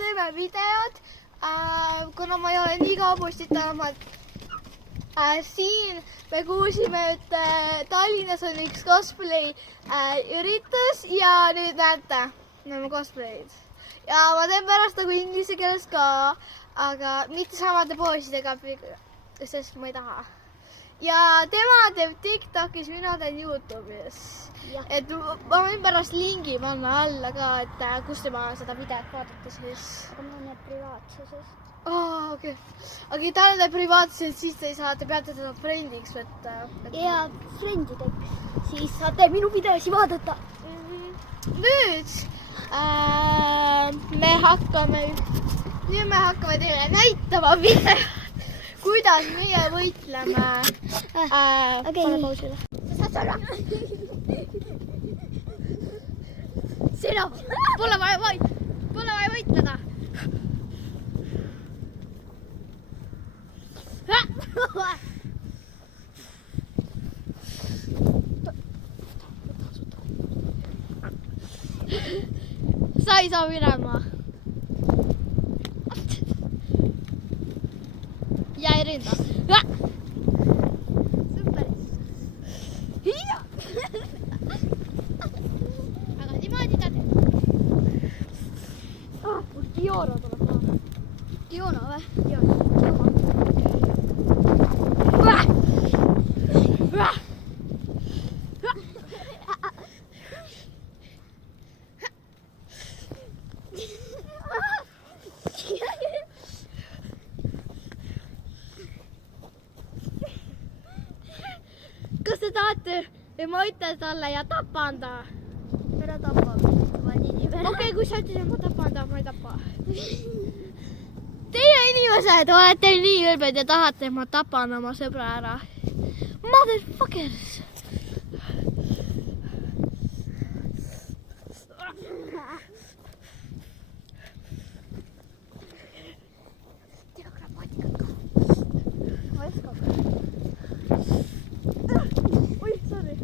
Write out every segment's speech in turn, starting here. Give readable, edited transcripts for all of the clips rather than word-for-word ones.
teeme videod, kuna ma ei ole nii kaua postitanud. Siin me kuulsime, et Tallinnas on üks cosplay üritus ja nüüd näete, näeme cosplay'd. Ja ma teen pärast nagu inglise keeles ka, aga mitte samade poosidega, sest ma ei taha. Ja tema teeb TikTokis, mina teen YouTube'is. Et ma võin pärast lingi panna alla ka, et kus tema seda videot vaadata siis. Aga mul on privaatsuses. Okei. Aga talle privaatsuses siis te ei saa, te peate teda friendiks võtta. Ja friendideks. Siis saate minu videosi vaadata. Nüüd me hakkame teile näitama videot, kuidas meie võitleme. Pane pausile. Sa saad ära. Sina, pole vaja võitleda. Sa ei saa minema. Jäi rinda. Super. Aga niimoodi ta teeb. Mul Dioro tuleb ka. Diona või? Kas te tahate, et ma ütlen talle ja tapan ta? Ära tapa mind. Okei, kui sa ütlesid, et ma tapan ta, ma ei tapa. Teie inimesed olete nii ülbed ja tahate, et ma tapan oma sõbra ära. Motherfuckers! Oi, sorry.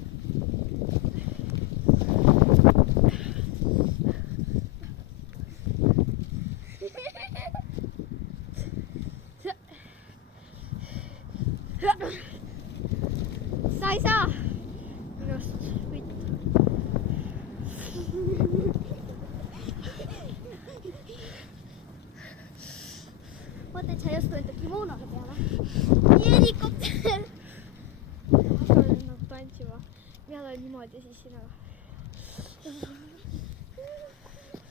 Sa ei saa minust võita. Vaata, et sa ei oska enda kimonoga peale. Nii helikopter. Hakkame nüüd tantsima. Mina olen niimoodi ja siis sina.